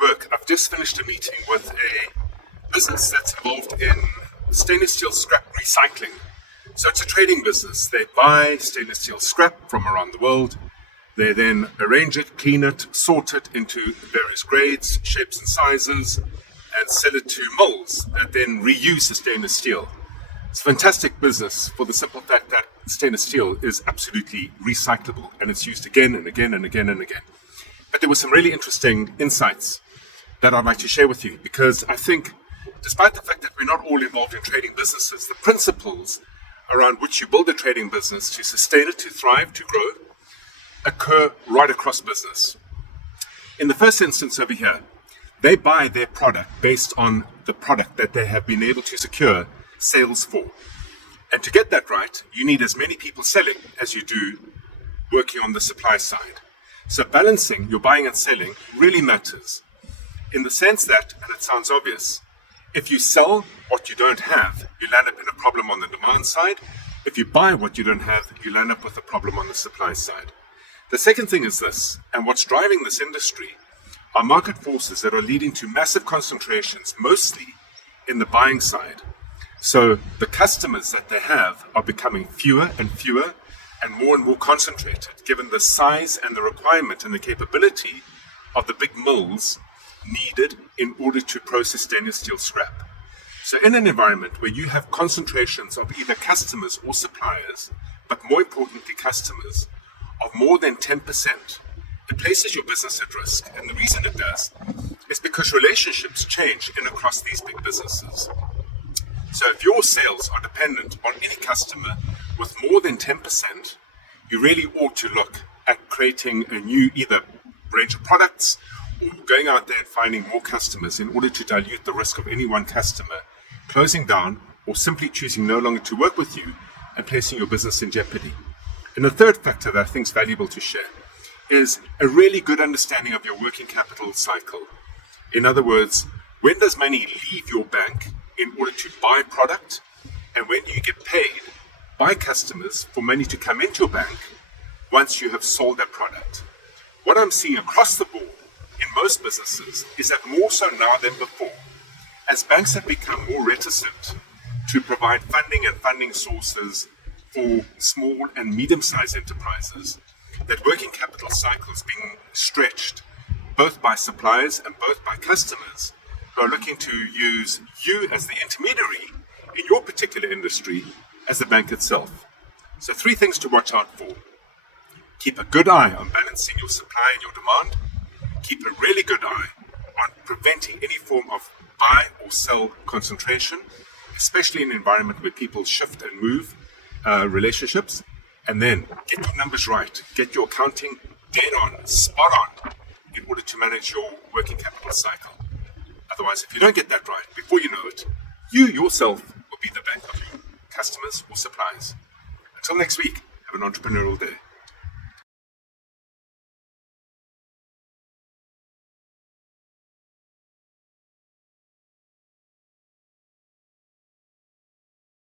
work. I've just finished a meeting with a business that's involved in stainless steel scrap recycling. So it's a trading business. They buy stainless steel scrap from around the world. They then arrange it, clean it, sort it into various grades, shapes and sizes, and sell it to molds that then reuse the stainless steel. It's a fantastic business for the simple fact that stainless steel is absolutely recyclable and it's used again and again and again and again. But there were some really interesting insights that I'd like to share with you, because I think despite the fact that we're not all involved in trading businesses, the principles around which you build a trading business to sustain it, to thrive, to grow, occur right across business. In the first instance over here, they buy their product based on the product that they have been able to secure sales for. And to get that right, you need as many people selling as you do working on the supply side. So balancing your buying and selling really matters, in the sense that, and it sounds obvious, if you sell what you don't have, you land up in a problem on the demand side. If you buy what you don't have, you land up with a problem on the supply side. The second thing is this, and what's driving this industry are market forces that are leading to massive concentrations, mostly in the buying side. So the customers that they have are becoming fewer and fewer and more concentrated, given the size and the requirement and the capability of the big mills needed in order to process stainless steel scrap. So in an environment where you have concentrations of either customers or suppliers, but more importantly customers, of more than 10%, it places your business at risk. And the reason it does is because relationships change in across these big businesses. So if your sales are dependent on any customer with more than 10%, you really ought to look at creating a new either range of products or going out there and finding more customers in order to dilute the risk of any one customer closing down or simply choosing no longer to work with you and placing your business in jeopardy. And the third factor that I think is valuable to share is a really good understanding of your working capital cycle. In other words, when does money leave your bank in order to buy product, and when do you get paid by customers for money to come into your bank once you have sold that product? What I'm seeing across the board in most businesses is that more so now than before, as banks have become more reticent to provide funding and funding sources for small and medium-sized enterprises, that working capital cycles being stretched both by suppliers and both by customers who are looking to use you as the intermediary in your particular industry as the bank itself. So 3 things to watch out for. Keep a good eye on balancing your supply and your demand. Keep a really good eye on preventing any form of buy or sell concentration, especially in an environment where people shift and move relationships. And then get your numbers right. Get your accounting dead on, spot on, in order to manage your working capital cycle. Otherwise, if you don't get that right, before you know it, you yourself will be the bank of your customers or suppliers. Until next week, have an entrepreneurial day.